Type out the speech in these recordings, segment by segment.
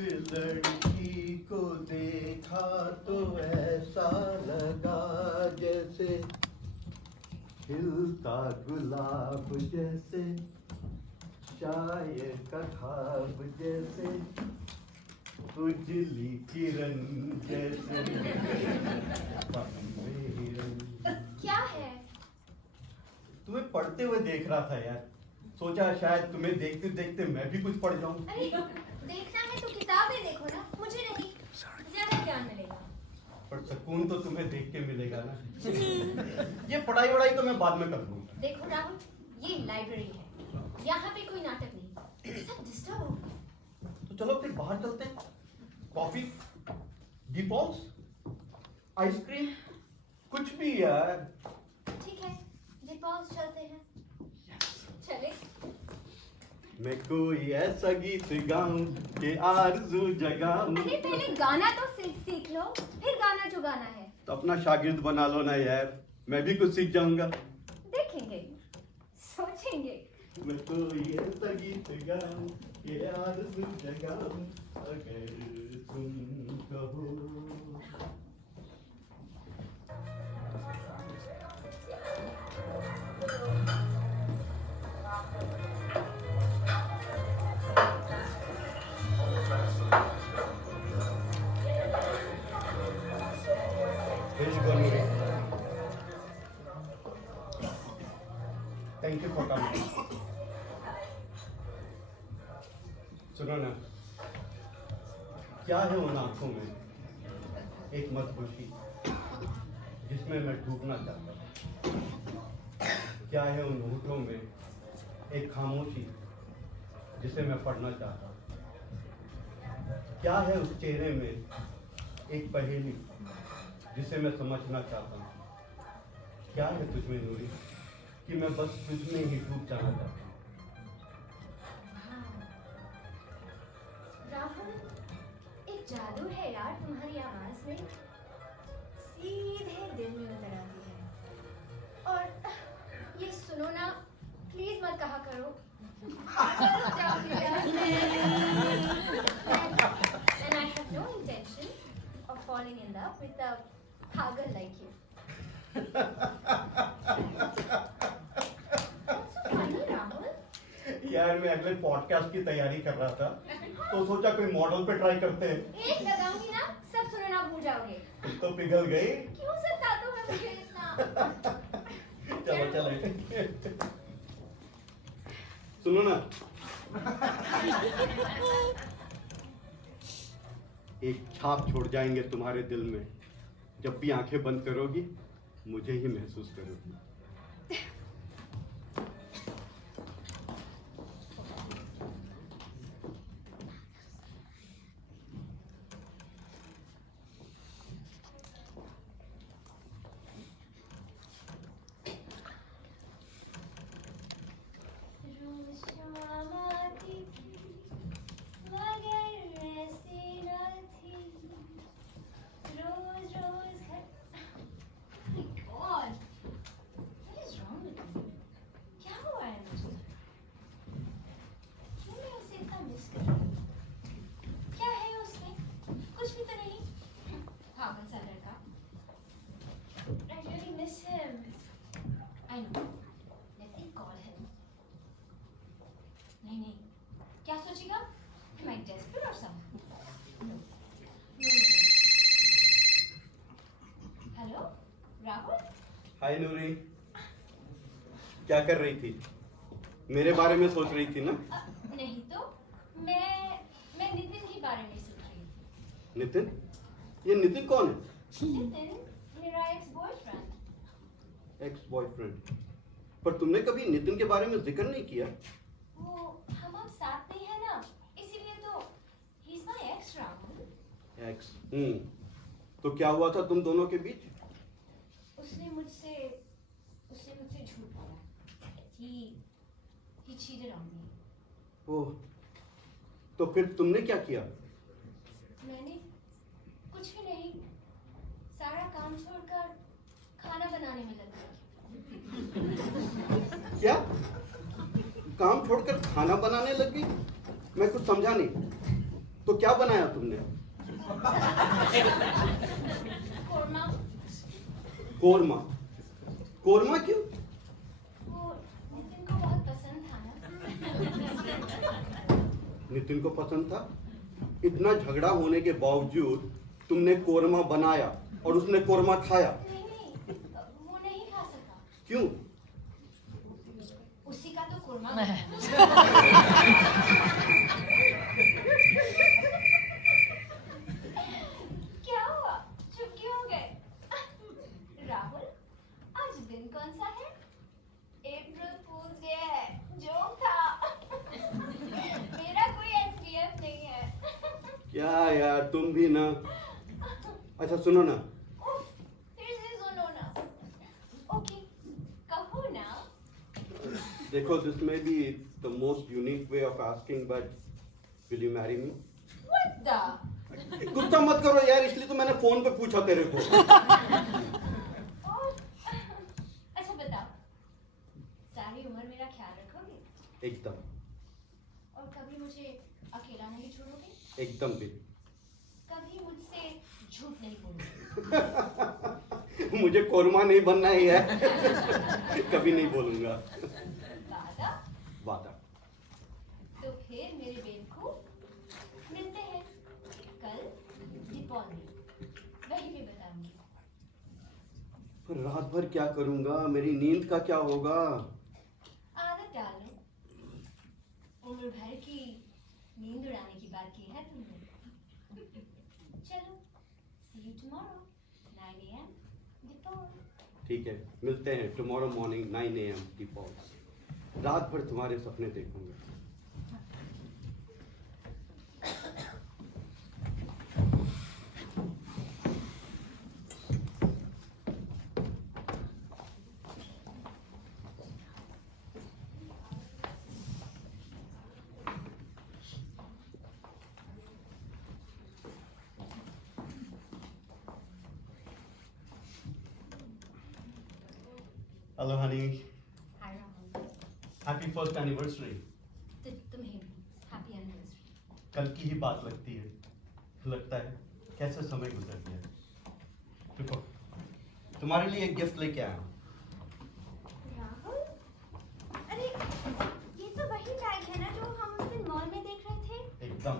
लड़की को देखा तो ऐसा लगा जैसे खिलता गुलाब जैसे, शायर का ख्वाब जैसे, उजली किरण जैसे। क्या है? तुम्हें पढ़ते हुए देख रहा था यार, सोचा शायद तुम्हें देखते देखते मैं भी कुछ पढ़ जाऊं। अरे देखना है तो किताबें देखो ना, मुझे नहीं। ज्यादा ज्ञान मिलेगा। पर सुकून तो तुम्हें देख के मिलेगा ना। ये पढ़ाई वढ़ाई तो मैं बाद में कर लूंगा। देखो राहुल, ये लाइब्रेरी है, यहाँ पे कोई नाटक नहीं, सब डिस्टर्ब हो। तो चलो फिर बाहर चलते हैं, कॉफी, डीपॉल्स, आइसक्रीम, कुछ भी यार। ठीक है, डिपॉल्स चलते हैं। चले। मैं कोई ऐसा गीत गाऊं कि आरज़ू जगाऊं। अरे पहले गाना तो सीख लो, फिर गाना जो गाना है। तो अपना शागिर्द बना लो ना यार, मैं भी कुछ सीख जाऊंगा। देखेंगे, सोचेंगे। मैं कोई ऐसा गीत गाऊं कि आरज़ू जगाऊं, अगर तुम कहो। Thank you for coming. सुनो ना, क्या है उन आंखों में एक मदहोशी जिसमें मैं डूबना चाहता हूँ? क्या है उन होठों में एक खामोशी जिसे मैं पढ़ना चाहता हूँ? क्या है उस चेहरे में एक पहेली जिसे मैं समझना चाहता हूँ? क्या है तुझमें नूरी कि मैं बस तुझमें ही डूब जाना चाहता हूँ? राहुल, एक जादू है यार तुम्हारी आवाज में, सीधे दिल में उतर आती है। और ये सुनो ना, प्लीज मत कहा करो। जाओगे यार। And I have no intention of falling in love with a pagal like you. What's so funny, Rahul? यार मैं अगले पॉडकास्ट की तैयारी कर रहा था, तो सोचा कोई मॉडल पे ट्राई करते हैं। एक लगाऊंगी ना, सब सुनना भूल जाओगे। तो पिघल गई। क्यों सताते हो मुझे इतना? चलो चले। सुनो ना, एक छाप छोड़ जाएंगे तुम्हारे दिल में। जब भी आंखें बंद करोगी, मुझे ही महसूस करोगी। क्या सोचेगा? Am I desperate or something? No. Hello, Rahul? Hi Noori, क्या कर रही थी? मेरे बारे में सोच रही थी ना? नहीं तो, मैं नितिन के बारे में सोच रही थी। नितिन? ये नितिन कौन है? नितिन, मेरा एक्स-बॉयफ्रेंड। एक्स-बॉयफ्रेंड? पर तुमने कभी नितिन के बारे में जिक्र नहीं किया। वो हम साथ नहीं है ना, इसीलिए तो he is my ex, Rahul. X? तो क्या हुआ था तुम दोनों के बीच? उसने मुझसे झूठ बोला। He cheated on me. ओह, तो फिर तुमने क्या किया? मैंने कुछ भी नहीं, सारा काम छोड़कर खाना बनाने में लग गई। क्या? काम छोड़कर खाना बनाने लग गई? मैं कुछ समझा नहीं। तो क्या बनाया तुमने? कोरमा। कोरमा। कोरमा क्यों? वो नितिन को बहुत पसंद था ना। नितिन को पसंद था? इतना झगड़ा होने के बावजूद तुमने कोरमा बनाया और उसने कोरमा खाया? नहीं नहीं, वो नहीं खा सका। क्यों? उसी का तो कोरमा क्या हुआ? चुप क्यों हो गए? राहुल, आज दिन कौन सा है? अप्रैल फूल्स डे है। जोक था। मेरा कोई एसडीएफ नहीं है। क्या यार, तुम भी ना। अच्छा सुनो ना, उफ, फिर से सुनो ना। ओके, कहो ना। देखो, this may be the most unique way of asking, but will you marry me? What the? गुस्सा मत करो यार, इसलिए तो मैंने फोन पे पूछा तेरे को। उफ, अच्छा बताओ, सारी उम्र मेरा ख्याल रखोगे? एकदम। और कभी मुझे अकेला नहीं छोड़ोगे? एकदम भी। कभी मुझसे झूठ नहीं बोलोगे? मुझे कोरमा नहीं बनना ही है। कभी नहीं बोलूंगा। वादा? वादा। तो फिर मेरे बेवकूफ, मिलते हैं कल दीपावली, वही भी बताऊंगी। पर रात भर क्या करूंगा? मेरी नींद का क्या होगा? आदत डाल लो। उम्र भर की नींद उड़ाने की बात की है तुमने। चलो, see you tomorrow 9 AM Deepawali. ठीक है, मिलते हैं टुमारो मॉर्निंग 9 AM दीपावली। रात भर तुम्हारे सपने देखूंगा। Hello honey, hi Rahul. Happy first anniversary. तुम्हें भी हैप्पी एनिवर्सरी। कल की ही बात लगती है, लगता है कैसे समय गुजर गया। रुको, तुम्हारे लिए एक गिफ्ट लेके आया हूँ। राहुल, अरे ये तो वही बैग है ना जो हम उस दिन मॉल में देख रहे थे। एकदम।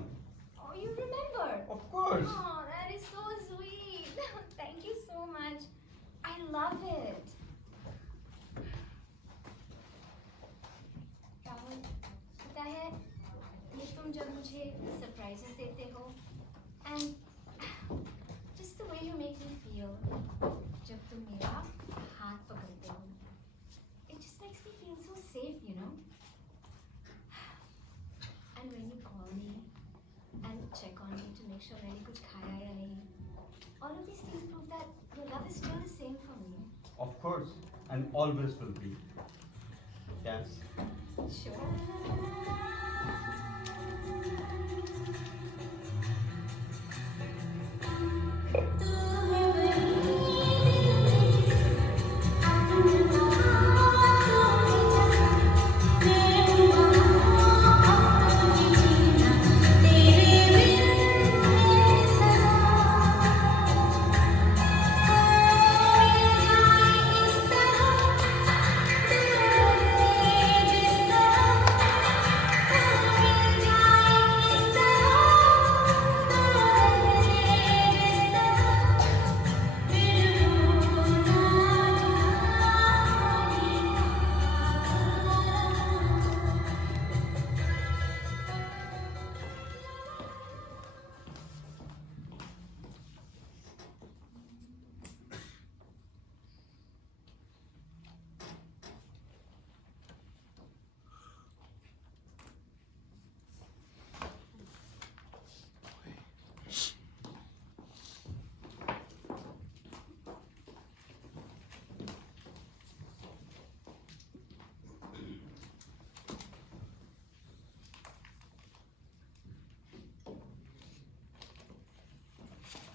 Oh, you remember? Of course. Oh, that is so sweet. Thank you so much. I love it. Rahul, पता है ये तुम जब मुझे सरप्राइजेस देते हो and just the way you make me feel, जब तुम मेरा हाथ पकड़ते हो, it just makes me feel so safe, you know. And when you call me and check on me to make sure मैंने कुछ खाया या नहीं, all of these things prove that your love is still the same for me. Of course, and always will be. Yes. Sure.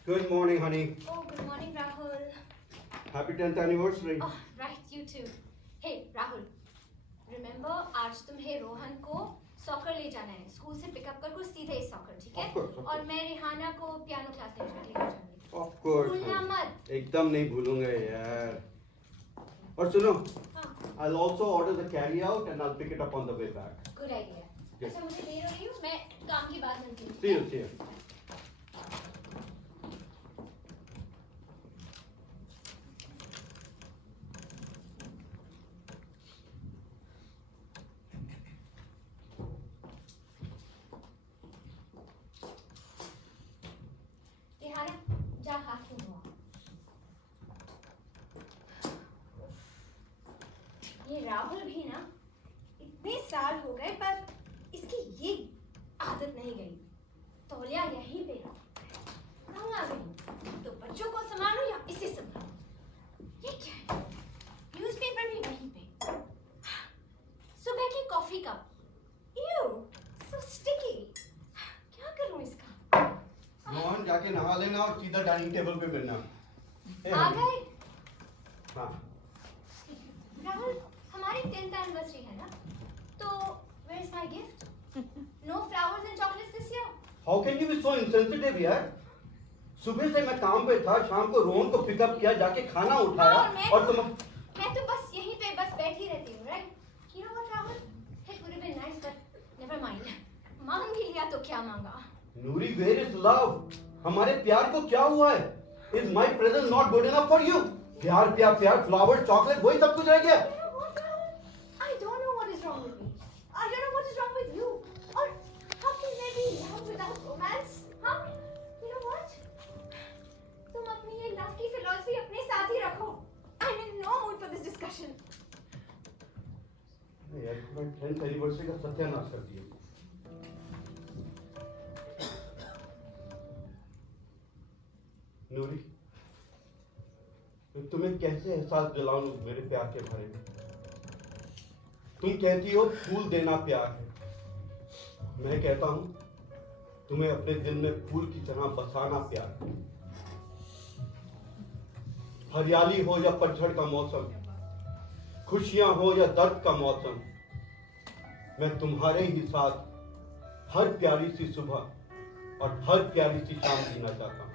Good morning, honey. Oh, good morning, Rahul. Happy 10th anniversary. Oh, right, you too. Hey, Rahul. Remember, आज तुम्हें रोहन को soccer ले जाना है। School से pickup कर सीधे soccer, ठीक है? ठीक है? Of course, of और course. मैं रिहाना को पियानो क्लास में लेकर जाऊंगी। Of course. भूलना मत। एकदम नहीं भूलूंगा यार। और सुनो, हाँ, I'll also order the carry out and I'll pick it up on the way back. Good idea. Yes. अच्छा मुझे देर हो रही हूँ, मैं काम की बात करती हूँ। See you, see you. Rihana, जा हाथ मुंह धो। ये राहुल भी ना, इतने साल हो गए पर इसकी ये आदत नहीं गई। तौलिया यहीं पे कहूँ आ गई तो बच्चों को संभालो या इसे संभालो। ये क्या है? न्यूज़पेपर भी वहीं पे। सुबह की coffee cup, you so sticky. क्या करूं इसका? मोहन जाके नहा लेना और सीधा डाइनिंग टेबल पे मिलना। आ गए हाँ। राहुल, हमारी 10th एनिवर्सरी है ना, तो where is my gift? No flowers and chocolates this year. How can you be so insensitive यार? सुबह से मैं काम पे था, शाम को रोहन को पिकअप किया, जाके खाना उठाया और मैं तो बस यहीं पे बस बैठी रहती हूँ, right? You know what, Rahul? It would have been nice, but never mind. मांग भी लिया तो क्या मांगा? नूरी, where is love? हमारे प्यार को क्या हुआ है? Is my presence not good enough for you? प्यार प्यार प्यार, फ्लावर, चॉकलेट, वही सब कुछ रह गया। You know what, Rahul? I don't know what is wrong with me. I don't know what is wrong with you. Or how can there be love without romance? Huh? You know what? तुम अपनी ये love की philosophy अपने साथ ही रखो. I'm in no mood for this discussion. यार, मैं 10th anniversary का सत्यानाश कर दिया। नूरी, तुम्हें कैसे एहसास दिलाऊं मेरे प्यार के बारे में? तुम कहती हो फूल देना प्यार है, मैं कहता हूं तुम्हें अपने दिल में फूल की तरह बसाना प्यार है। हरियाली हो या पतझड़ का मौसम, खुशियां हो या दर्द का मौसम, मैं तुम्हारे ही साथ हर प्यारी सी सुबह और हर प्यारी सी शाम जीना चाहता हूं।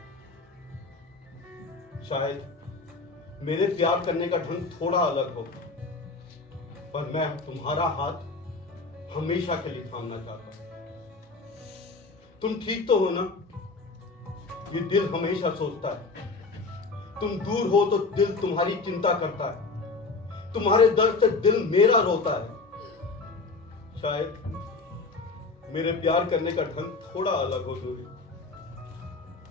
शायद मेरे प्यार करने का ढंग थोड़ा अलग हो, पर मैं तुम्हारा हाथ हमेशा के लिए थामना चाहता हूं। तुम ठीक तो हो ना? ये दिल हमेशा सोचता है, तुम दूर हो तो दिल तुम्हारी चिंता करता है, तुम्हारे दर्द से दिल मेरा रोता है। शायद मेरे प्यार करने का ढंग थोड़ा अलग हो दूरी,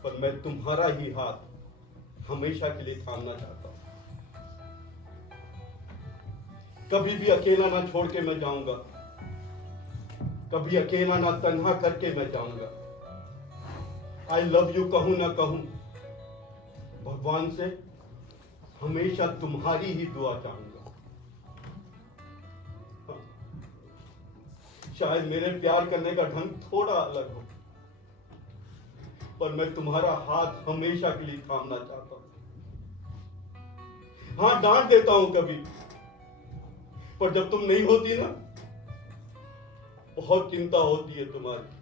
पर मैं तुम्हारा ही हाथ हमेशा के लिए थामना चाहता हूं। कभी भी अकेला ना छोड़ के मैं जाऊंगा, कभी अकेला ना तन्हा करके मैं जाऊंगा। आई लव यू कहूं ना कहूं, भगवान से हमेशा तुम्हारी ही दुआ चाहूंगा। हाँ, शायद मेरे प्यार करने का ढंग थोड़ा अलग हो, पर मैं तुम्हारा हाथ हमेशा के लिए थामना चाहता हूं। हाँ, डांट देता हूं कभी, पर जब तुम नहीं होती ना, बहुत चिंता होती है तुम्हारी।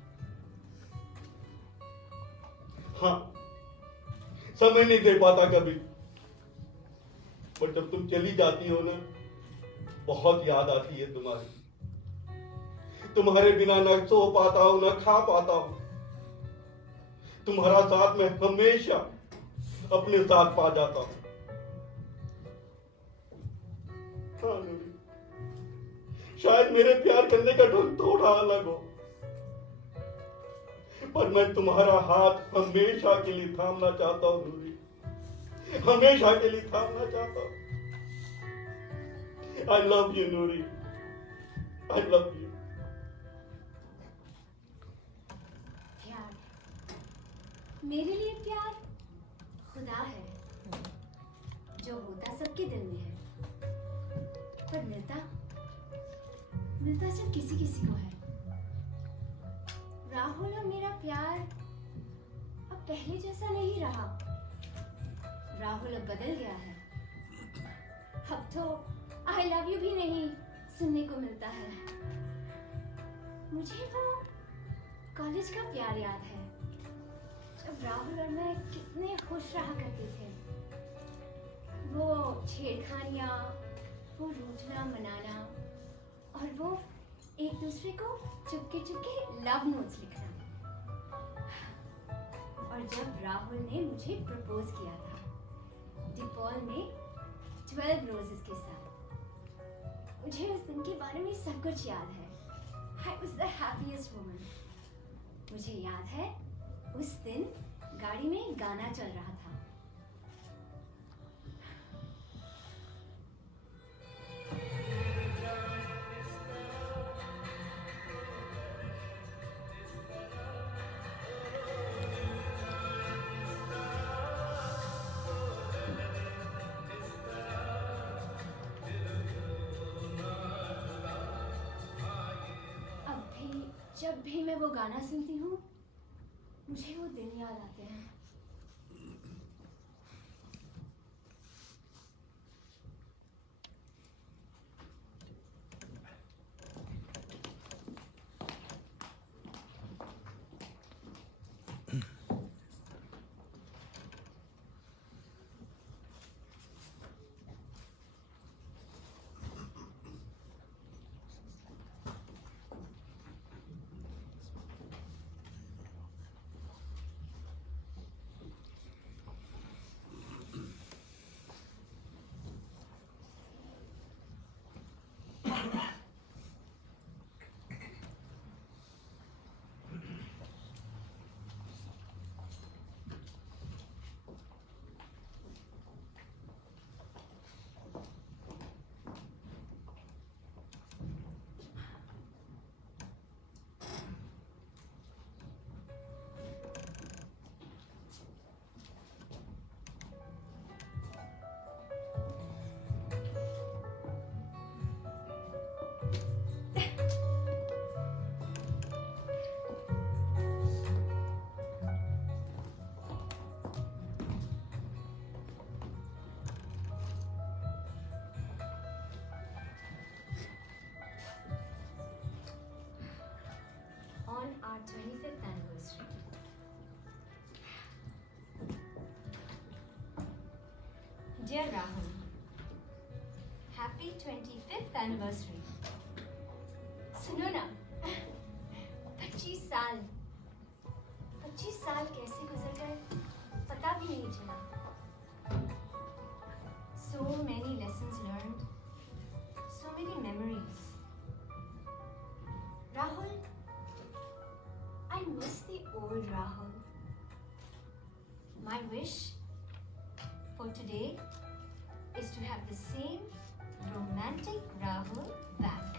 हाँ, समय नहीं दे पाता कभी, पर जब तुम चली जाती हो ना, बहुत याद आती है तुम्हारी। तुम्हारे बिना ना सो पाता हूं, ना खा पाता हूं। तुम्हारा साथ मैं हमेशा अपने साथ पा जाता हूं। हाँ नूरी, शायद मेरे प्यार करने का ढंग थोड़ा अलग हो, पर मैं तुम्हारा हाथ हमेशा के लिए थामना चाहता हूं नूरी, हमेशा के लिए थामना चाहता हूं। I love you Noori, I love you. प्यार, मेरे लिए प्यार खुदा है, जो होता सबके दिल में है, पर मिलता सिर्फ किसी किसी को है। राहुल और मेरा प्यार अब पहले जैसा नहीं रहा। राहुल अब बदल गया है। अब तो आई लव यू भी नहीं सुनने को मिलता है। मुझे वो कॉलेज का प्यार याद है, जब राहुल और मैं कितने खुश रहा करते थे। वो छेड़खानियाँ, वो रूठना मनाना, और वो एक दूसरे को चुपके चुपके लव नोट्स लिखना। और जब राहुल ने मुझे प्रपोज किया था डिपॉल में 12 रोजेस के साथ, मुझे उस दिन के बारे में सब कुछ याद है। I was the happiest woman. मुझे याद है उस दिन गाड़ी में गाना चल रहा था। जब भी मैं वो गाना सुनती हूँ, मुझे वो दिन याद आते हैं। On our 25th anniversary, dear Rahul, happy 25th anniversary. सुनो ना, 25 साल कैसे गुजर गए पता भी नहीं चला। So many lessons learned, so many memories. Rahul, I miss the old Rahul. My wish for today is to have the same romantic Rahul back.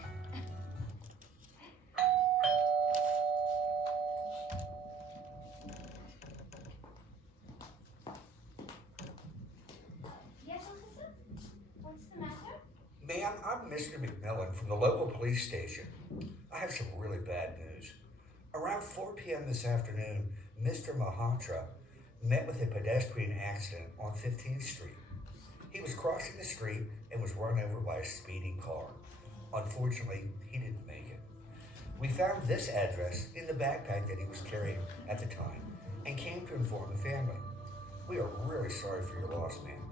Yes, officer? What's the matter? Ma'am, I'm Mr. McMillan from the local police station. I have some really bad news. Around 4 p.m. this afternoon, Mr. Mahatra met with a pedestrian accident on 15th Street. He was crossing the street and was run over by a speeding car. Unfortunately, he didn't make it. We found this address in the backpack that he was carrying at the time and came to inform the family. We are really sorry for your loss, ma'am.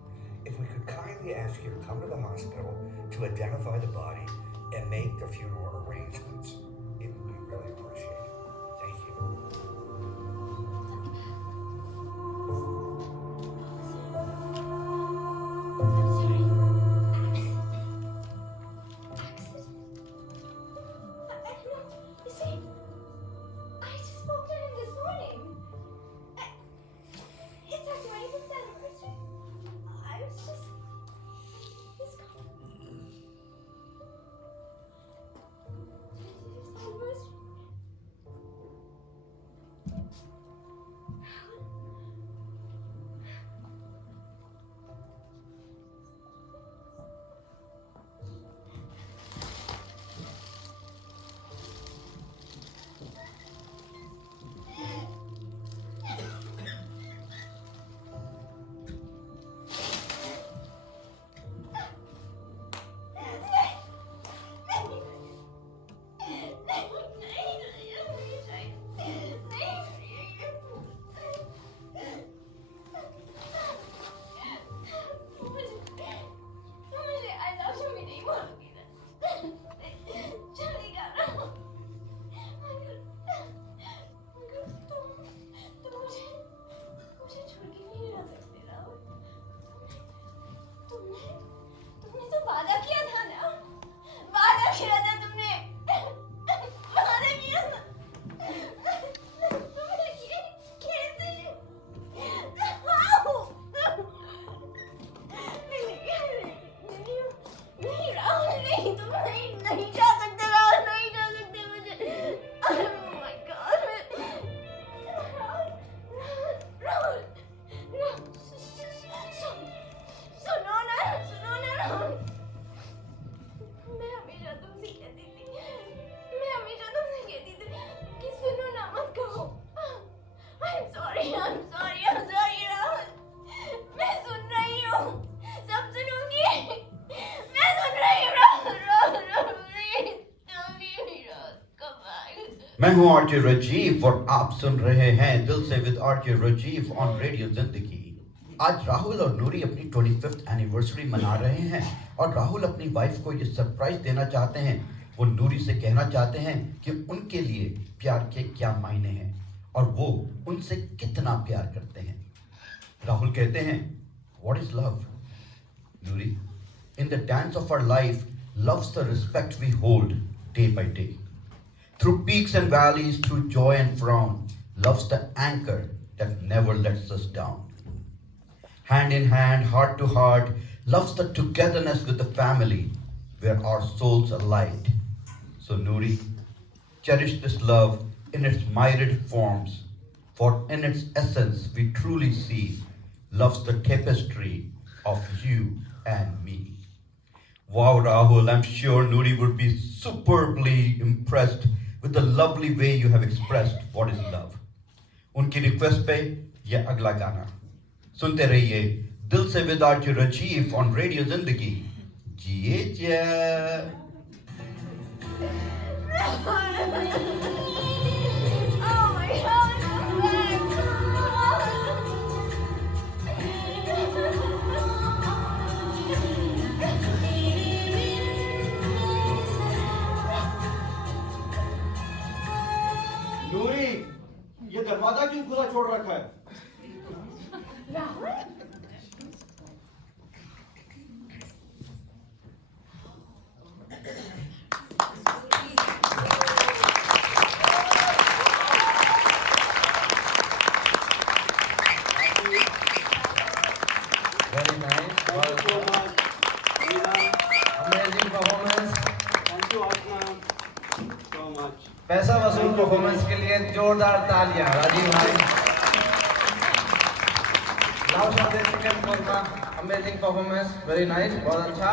If we could kindly ask you to come to the hospital to identify the body and make the funeral arrangements, it would be really appreciated. Thank you. I'm sorry. Accident? No, you see, I just spoke to him this morning. It's our 25th anniversary. I was just... He's gone. 25th anniversary? मैं हूं RJ Rajiv और आप सुन रहे हैं दिल से with RJ Rajeev on radio Zindagi. आज राहुल और नूरी अपनी 25th एनिवर्सरी मना रहे हैं और राहुल अपनी वाइफ को ये सरप्राइज देना चाहते हैं। वो नूरी से कहना चाहते हैं कि उनके लिए प्यार के क्या मायने हैं और वो उनसे कितना प्यार करते हैं। राहुल कहते हैं, what is love? Noori, in the dance of our life, love's the respect we hold day by day. Through peaks and valleys, through joy and frown, love's the anchor that never lets us down. Hand in hand, heart to heart, love's the togetherness with the family, where our souls alight. So Nuri, cherish this love in its myriad forms, for in its essence we truly see love's the tapestry of you and me. Wow, Rahul, I'm sure Nuri would be superbly impressed with the lovely way you have expressed what is love. उनकी request पे ये अगला गाना सुनते रहिए दिल से with RJ Rajeev on radio Zindagi. जिए जा। Oh my God, come back. नूरी, ये दरवाजा क्यों खुला छोड़ रखा है? Rahul, Very nice. Thank you so much. Meera, Amazing performance. thank you Asna, so much. पैसा वसूल परफॉर्मेंस के लिए जोरदार तालियां राजीव भाई। Loud sound second for amazing performance, very nice, बहुत अच्छा।